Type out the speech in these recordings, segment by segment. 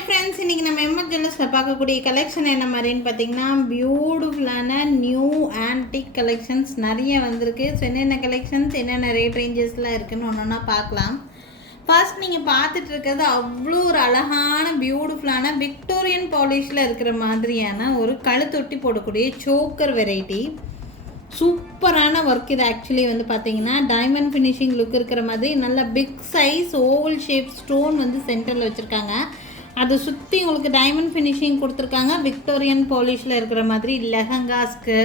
Hi friends, இன்றைக்கி நம்ம MS ஜுவல்லர்ஸில் பார்க்கக்கூடிய கலெக்ஷன் என்ன மாதிரின்னு பார்த்தீங்கன்னா பியூட்டிஃபுல்லான நியூ ஆன்டிக் கலெக்ஷன்ஸ் நிறைய வந்திருக்கு. ஸோ என்னென்ன கலெக்ஷன்ஸ் என்னென்ன ரேட் ரேஞ்சஸில் இருக்குதுன்னு ஒன்றா பார்க்கலாம். ஃபர்ஸ்ட் நீங்கள் பார்த்துட்டு இருக்கிறது அவ்வளோ ஒரு அழகான பியூட்டிஃபுல்லான விக்டோரியன் பாலிஷில் இருக்கிற மாதிரியான ஒரு கழுத்தொட்டி போடக்கூடிய சோக்கர் வெரைட்டி. சூப்பரான ஒர்க் இது. ஆக்சுவலி வந்து பார்த்தீங்கன்னா டைமண்ட் ஃபினிஷிங் லுக் இருக்கிற மாதிரி நல்ல big size oval shape stone வந்து சென்டரில் வச்சுருக்காங்க. அதை சுற்றி உங்களுக்கு டைமண்ட் ஃபினிஷிங் கொடுத்துருக்காங்க. விக்டோரியன் பாலிஷில் இருக்கிற மாதிரி லெஹங்காஸ்க்கு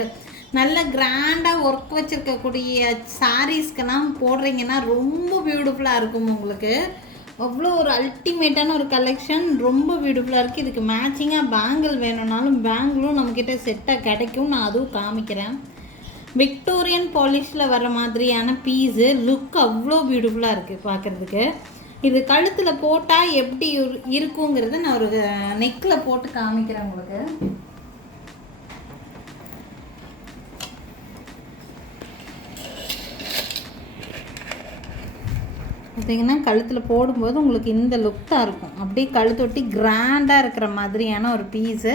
நல்ல கிராண்டாக ஒர்க் வச்சுருக்கக்கூடிய சாரீஸ்க்கெல்லாம் போடுறீங்கன்னா ரொம்ப பியூட்டிஃபுல்லாக இருக்கும். உங்களுக்கு அவ்வளோ ஒரு அல்டிமேட்டான ஒரு கலெக்ஷன், ரொம்ப பியூட்டிஃபுல்லாக இருக்குது. இதுக்கு மேட்சிங்காக பேங்கிள் வேணும்னாலும் பேங்கிளும் நம்மக்கிட்ட செட்டாக கிடைக்கும். நான் அதுவும் காமிக்கிறேன். விக்டோரியன் பாலிஷில் வர மாதிரியான பீஸு லுக் அவ்வளோ பியூட்டிஃபுல்லாக இருக்குது பார்க்குறதுக்கு. இது கழுத்தில் போட்டால் எப்படி இருக்குங்கிறத நான் ஒரு நெக்கில் போட்டு காமிக்கிறேன் உங்களுக்கு. பார்த்தீங்கன்னா கழுத்தில் போடும்போது உங்களுக்கு இந்த லுக் தான் இருக்கும். அப்படியே கழுத்தொட்டி கிராண்டாக இருக்கிற மாதிரியான ஒரு பீஸு.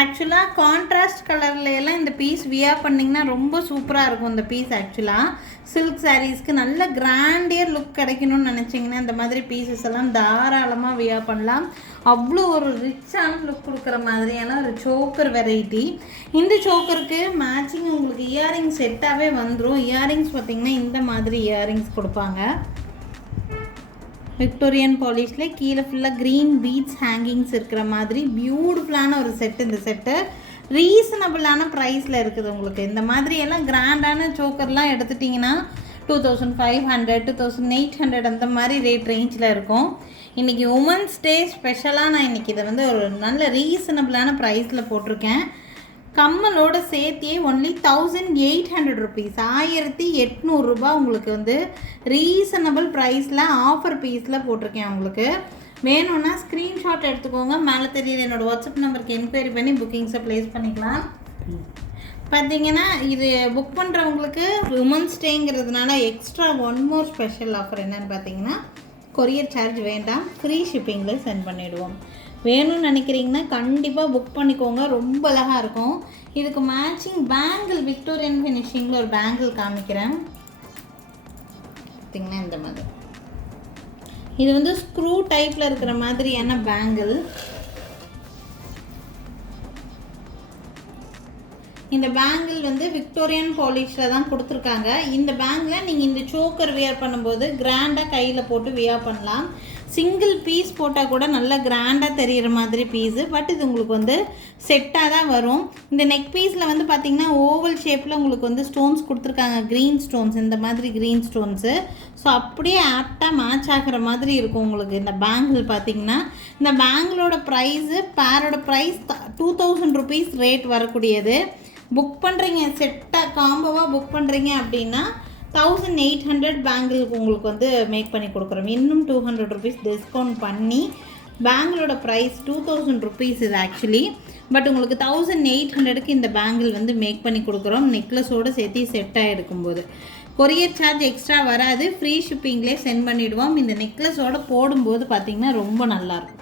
ஆக்சுவலாக கான்ட்ராஸ்ட் கலர்லையெல்லாம் இந்த பீஸ் வியர் பண்ணிங்கன்னா ரொம்ப சூப்பராக இருக்கும். இந்த பீஸ் ஆக்சுவலாக சில்க் சாரீஸ்க்கு நல்ல கிராண்டியர் லுக் கிடைக்கணும்னு நினச்சிங்கன்னா இந்த மாதிரி பீசஸ் எல்லாம் தாராளமாக வியர் பண்ணலாம். அவ்வளோ ஒரு ரிச்சான லுக் கொடுக்குற மாதிரியான ஒரு சோக்கர் வெரைட்டி. இந்த சோக்கருக்கு மேட்சிங் உங்களுக்கு இயரிங்ஸ் செட்டாகவே வந்துடும். இயரிங்ஸ் பார்த்திங்கன்னா இந்த மாதிரி இயரிங்ஸ் கொடுப்பாங்க. விக்டோரியன் பாலிஷில் கீழே ஃபுல்லாக க்ரீன் பீட்ஸ் ஹேங்கிங்ஸ் இருக்கிற மாதிரி பியூட்டிஃபுல்லான ஒரு செட்டு. இந்த செட்டு ரீசனபிளான ப்ரைஸில் இருக்குது. உங்களுக்கு இந்த மாதிரியெல்லாம் கிராண்டான சோக்கர்லாம் எடுத்துட்டிங்கன்னா 2500 2800 அந்த மாதிரி ரேட் ரேஞ்சில் இருக்கும். இன்றைக்கி உமன்ஸ் டே ஸ்பெஷலாக நான் இன்றைக்கி இதை வந்து ஒரு நல்ல ரீசனபிளான ப்ரைஸில் போட்டிருக்கேன். கம்மலோடு சேர்த்தியே ஒன்லி 1800 ருபீஸ், 1800 ரூபா உங்களுக்கு வந்து ரீசனபிள் ப்ரைஸில் ஆஃபர் பீஸில் போட்டிருக்கேன். உங்களுக்கு வேணும்னா ஸ்க்ரீன்ஷாட் எடுத்துக்கோங்க. மேலே தெரியுது என்னோடய வாட்ஸ்அப் நம்பருக்கு என்கொயரி பண்ணி புக்கிங்ஸை ப்ளேஸ் பண்ணிக்கலாம். பார்த்தீங்கன்னா இது புக் பண்ணுறவங்களுக்கு உமன்ஸ் டேங்கிறதுனால extra one more special offer என்னென்னு பார்த்தீங்கன்னா கொரியர் சார்ஜ் வேண்டாம், ஃப்ரீ ஷிப்பிங்கில் சென்ட் பண்ணிவிடுவோம். வேணும்னு நினைக்கிறீங்கன்னா கண்டிப்பாக புக் பண்ணிக்கோங்க. ரொம்ப அழகாக இருக்கும். இதுக்கு மேட்சிங் பேங்கிள் விக்டோரியன் ஃபினிஷிங்கில் ஒரு பேங்கிள் காமிக்கிறேன். பார்த்தீங்கன்னா இந்த மாதிரி இது வந்து ஸ்க்ரூ டைப்பில் இருக்கிற மாதிரியான பேங்கிள். இந்த பேங்கிள் வந்து விக்டோரியன் பாலிஷில் தான் கொடுத்துருக்காங்க. இந்த பேங்கில் நீங்கள் இந்த சோக்கர் வியர் பண்ணும்போது கிராண்டாக கையில் போட்டு வியர் பண்ணலாம். சிங்கிள் பீஸ் போட்டால் கூட நல்லா கிராண்டாக தெரிகிற மாதிரி பீஸு. பட் இது உங்களுக்கு வந்து செட்டாக தான் வரும். இந்த நெக் பீஸில் வந்து பார்த்திங்கன்னா ஓவல் ஷேப்பில் உங்களுக்கு வந்து ஸ்டோன்ஸ் கொடுத்துருக்காங்க. க்ரீன் ஸ்டோன்ஸ், இந்த மாதிரி க்ரீன் ஸ்டோன்ஸு. ஸோ அப்படியே ஆப்டாக மேட்ச் ஆகிற மாதிரி இருக்கும் உங்களுக்கு இந்த பேங்கிள். பார்த்திங்கன்னா இந்த பேங்கிளோட ப்ரைஸு பேரோட ப்ரைஸ் 2000 ருபீஸ் ரேட் வரக்கூடியது. புக் பண்ணுறீங்க செட்டாக காம்போவாக புக் பண்ணுறீங்க அப்படின்னா 1800 பேங்கிளுக்கு உங்களுக்கு வந்து மேக் பண்ணி கொடுக்குறோம். இன்னும் 200 ருபீஸ் டிஸ்கவுண்ட் பண்ணி பேங்கிளோட ப்ரைஸ் 2000 ருபீஸ் இது ஆக்சுவலி. பட் உங்களுக்கு 1800க்கு இந்த பேங்கிள் வந்து மேக் பண்ணி கொடுக்குறோம். நெக்லஸோடு சேர்த்து செட்டாக எடுக்கும்போது கொரியர் சார்ஜ் எக்ஸ்ட்ரா வராது, ஃப்ரீ ஷிப்பிங்லேயே சென்ட் பண்ணிவிடுவோம். இந்த நெக்லஸோடு போடும்போது பார்த்திங்கன்னா ரொம்ப நல்லாயிருக்கும்,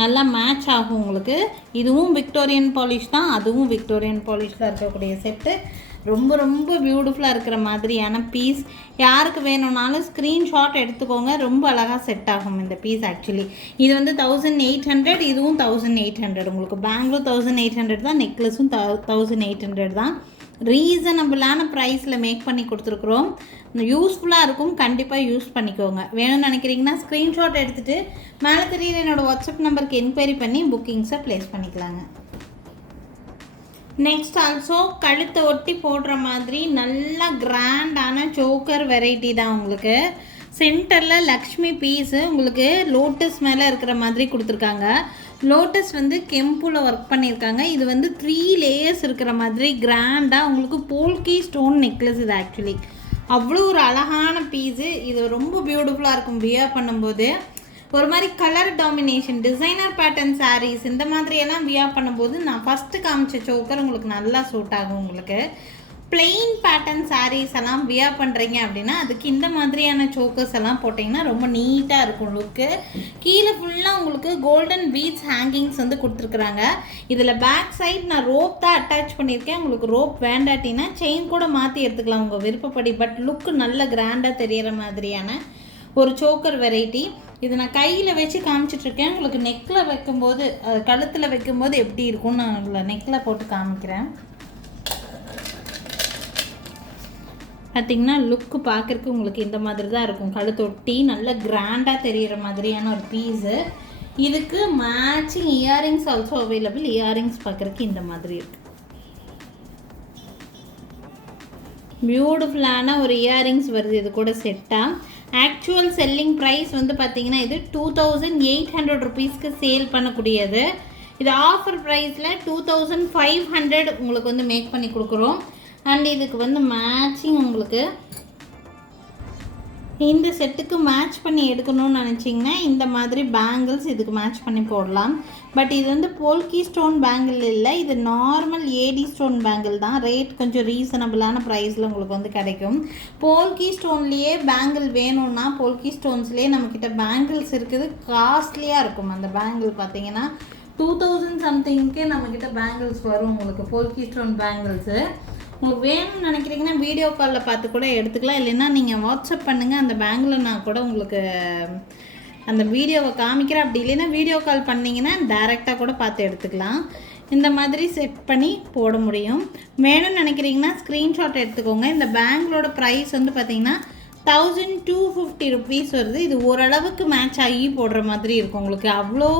நல்லா மேட்ச் ஆகும் உங்களுக்கு. இதுவும் விக்டோரியன் பாலிஷ் தான், அதுவும் விக்டோரியன் பாலிஷில் இருக்கக்கூடிய செட்டு. ரொம்ப ரொம்ப பியூட்டிஃபுல்லாக இருக்கிற மாதிரியான பீஸ். யாருக்கு வேணும்னாலும் ஸ்க்ரீன்ஷாட் எடுத்துக்கோங்க. ரொம்ப அழகாக செட் ஆகும் இந்த பீஸ் ஆக்சுவலி. இது வந்து 1800, இதுவும் 1800. உங்களுக்கு பேங்கிளும் 1800 தான், நெக்லஸும் 1800 தான். ரீசனபிளான ப்ரைஸில் மேக் பண்ணி கொடுத்துருக்குறோம். யூஸ்ஃபுல்லாக இருக்கும், கண்டிப்பாக யூஸ் பண்ணிக்கோங்க. வேணும்னு நினைக்கிறீங்கன்னா ஸ்க்ரீன்ஷாட் எடுத்துகிட்டு மேலே தெரியுற என்னோடய வாட்ஸ்அப் நம்பருக்கு என்கொயரி பண்ணி புக்கிங்ஸை ப்ளேஸ் பண்ணிக்கலாங்க. நெக்ஸ்ட் ஆல்சோ கழுத்தை ஒட்டி போடுற மாதிரி நல்லா கிராண்டான சோக்கர் வெரைட்டி தான். உங்களுக்கு சென்டரில் லக்ஷ்மி பீஸு உங்களுக்கு லோட்டஸ் மேலே இருக்கிற மாதிரி கொடுத்துருக்காங்க. லோட்டஸ் வந்து கெம்புல ஒர்க் பண்ணியிருக்காங்க. இது வந்து 3 லேயர்ஸ் இருக்கிற மாதிரி கிராண்டாக உங்களுக்கு போல்கி ஸ்டோன் நெக்லஸ். இது ஆக்சுவலி அவ்வளோ ஒரு அழகான பீஸு. இது ரொம்ப பியூட்டிஃபுல்லாக இருக்கும் வியர் பண்ணும்போது. ஒரு மாதிரி colour domination designer pattern sarees இந்த மாதிரியெல்லாம் வியர் பண்ணும்போது நான் ஃபஸ்ட்டு காமிச்ச சோக்கர் உங்களுக்கு நல்லா சூட் ஆகும். உங்களுக்கு பிளெயின் பேட்டர்ன் சாரீஸ் எல்லாம் வியர் பண்ணுறீங்க அப்படின்னா அதுக்கு இந்த மாதிரியான சோக்கர்ஸ் எல்லாம் போட்டிங்கன்னா ரொம்ப நீட்டாக இருக்கும் லுக்கு. கீழே ஃபுல்லாக உங்களுக்கு கோல்டன் பீட்ஸ் ஹேங்கிங்ஸ் வந்து கொடுத்துருக்குறாங்க. இதில் பேக் சைட் நான் ரோப் தான் அட்டாச் பண்ணியிருக்கேன். உங்களுக்கு ரோப் வேண்டாட்டினா செயின் கூட மாற்றி எடுத்துக்கலாம் உங்கள் விருப்பப்படி. பட் லுக்கு நல்ல கிராண்டாக தெரிகிற மாதிரியான ஒரு சோக்கர் வெரைட்டி. இது நான் கையில் வச்சு காமிச்சிட்ருக்கேன். உங்களுக்கு நெக்கில் வைக்கும்போது கழுத்தில் வைக்கும்போது எப்படி இருக்கும்னு நான் உங்களை நெக்கில் போட்டு காமிக்கிறேன். பார்த்திங்கன்னா லுக்கு பார்க்குறக்கு உங்களுக்கு இந்த மாதிரி தான் இருக்கும். கழுத்தொட்டி நல்ல கிராண்டாக தெரிகிற மாதிரியான ஒரு பீஸு. இதுக்கு matching earrings also available. Earrings பார்க்குறக்கு இந்த மாதிரி இருக்குது. பியூட்டிஃபுல்லான ஒரு இயரிங்ஸ் வருது இது கூட செட்டாக. ஆக்சுவல் செல்லிங் ப்ரைஸ் வந்து பார்த்திங்கன்னா இது 2800 ருபீஸ்க்கு சேல் பண்ணக்கூடியது. இது ஆஃபர் ப்ரைஸில் 2500 உங்களுக்கு வந்து மேக் பண்ணி கொடுக்குறோம். அண்ட் இதுக்கு வந்து மேட்சிங் உங்களுக்கு இந்த செட்டுக்கு மேட்ச் பண்ணி எடுக்கணும்னு நினச்சிங்கன்னா இந்த மாதிரி பேங்கிள்ஸ் இதுக்கு மேட்ச் பண்ணி போடலாம். பட் இது வந்து போல்கி ஸ்டோன் பேங்கிள் இல்லை, இது நார்மல் ஏடி ஸ்டோன் பேங்கிள் தான். ரேட் கொஞ்சம் ரீசனபிளான ப்ரைஸில் உங்களுக்கு வந்து கிடைக்கும். போல்கி ஸ்டோன்லேயே பேங்கிள் வேணும்னா போல்கி ஸ்டோன்ஸ்லேயே நம்மக்கிட்ட பேங்கிள்ஸ் இருக்குது. காஸ்ட்லியாக இருக்கும் அந்த பேங்கிள். பார்த்தீங்கன்னா 2000 சம்திங்க்கே நம்மக்கிட்ட பேங்கிள்ஸ் வரும் உங்களுக்கு போல்கி ஸ்டோன் பேங்கிள்ஸு. உங்களுக்கு வேணும்னு நினைக்கிறீங்கன்னா வீடியோ காலில் பார்த்து கூட எடுத்துக்கலாம். இல்லைன்னா நீங்கள் வாட்ஸ்அப் பண்ணுங்கள், அந்த பேங்கில் நான் கூட உங்களுக்கு அந்த வீடியோவை காமிக்கிறேன். அப்படி இல்லைன்னா வீடியோ கால் பண்ணிங்கன்னா டைரெக்டாக கூட பார்த்து எடுத்துக்கலாம். இந்த மாதிரி செட் பண்ணி போட முடியும். வேணும்னு நினைக்கிறீங்கன்னா ஸ்க்ரீன்ஷாட் எடுத்துக்கோங்க. இந்த பேங்கிளோட ப்ரைஸ் வந்து பார்த்திங்கன்னா 1250 ருபீஸ் வருது. இது ஓரளவுக்கு மேட்ச் ஆகி போடுற மாதிரி இருக்கும். உங்களுக்கு அவ்வளோ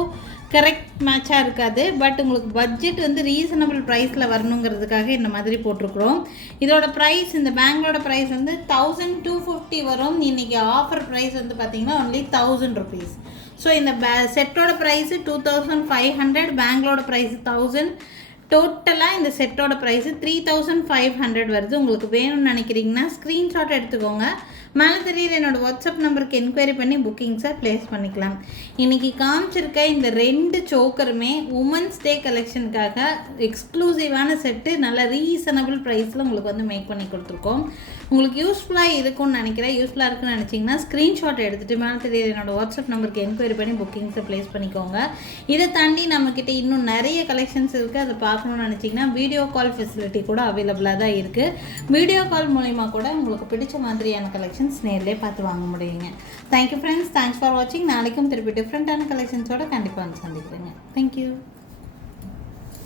கரெக்ட் மேட்சாக இருக்காது. பட் உங்களுக்கு பட்ஜெட் வந்து ரீசனபிள் ப்ரைஸில் வரணுங்கிறதுக்காக இந்த மாதிரி போட்டிருக்குறோம். இதோட ப்ரைஸ், இந்த பேங்களோட ப்ரைஸ் வந்து 1250 வரும். இன்றைக்கி ஆஃபர் ப்ரைஸ் வந்து பார்த்திங்கன்னா ஒன்லி 1000 ருபீஸ். ஸோ இந்த செட்டோட ப்ரைஸு 2500, பேங்களோட ப்ரைஸ் 1000. டோட்டலாக இந்த செட்டோட ப்ரைஸு 3500 வருது. உங்களுக்கு வேணும்னு நினைக்கிறீங்கன்னா ஸ்க்ரீன்ஷாட் எடுத்துக்கோங்க. மேலே தெரியுற என்னோடய வாட்ஸ்அப் நம்பருக்கு என்கொயரி பண்ணி புக்கிங்ஸை ப்ளேஸ் பண்ணிக்கலாம். இன்றைக்கி காமிச்சிருக்க இந்த 2 சோக்கருமே உமன்ஸ் டே கலெக்ஷனுக்காக எக்ஸ்க்ளூசிவான செட்டு. நல்ல ரீசனபிள் ப்ரைஸில் உங்களுக்கு வந்து மேக் பண்ணி கொடுத்துருக்கோம். உங்களுக்கு யூஸ்ஃபுல்லாக இருக்கும்னு நினைக்கிறேன். யூஸ்ஃபுல்லாக இருக்குன்னு நினச்சிங்கன்னா ஸ்க்ரீன்ஷாட் எடுத்துகிட்டு மேலே தெரியுற என்னோடய வாட்ஸ்அப் நம்பருக்கு என்கொயரி பண்ணி புக்கிங்ஸை ப்ளேஸ் பண்ணிக்கோங்க. இதை தாண்டி நம்மக்கிட்ட இன்னும் நிறைய கலெக்ஷன்ஸ் இருக்குது. அதை பார்க்கணுன்னு நினச்சிங்கன்னா வீடியோ கால் ஃபெசிலிட்டி கூட அவைலபிளாக தான் இருக்குது. வீடியோ கால் மூலிமா கூட உங்களுக்கு பிடிச்ச மாதிரியான கலெக்ஷன்ஸ் நேர்லேயே பார்த்து வாங்க முடியுங்க. தேங்க்யூ ஃப்ரெண்ட்ஸ், தேங்க்ஸ் ஃபார் வாட்சிங். நாளைக்கும் திருப்பி டிஃப்ரெண்ட்டான கலெக்ஷன்ஸோட கண்டிப்பாக சந்திக்கிறேங்க. தேங்க்யூ.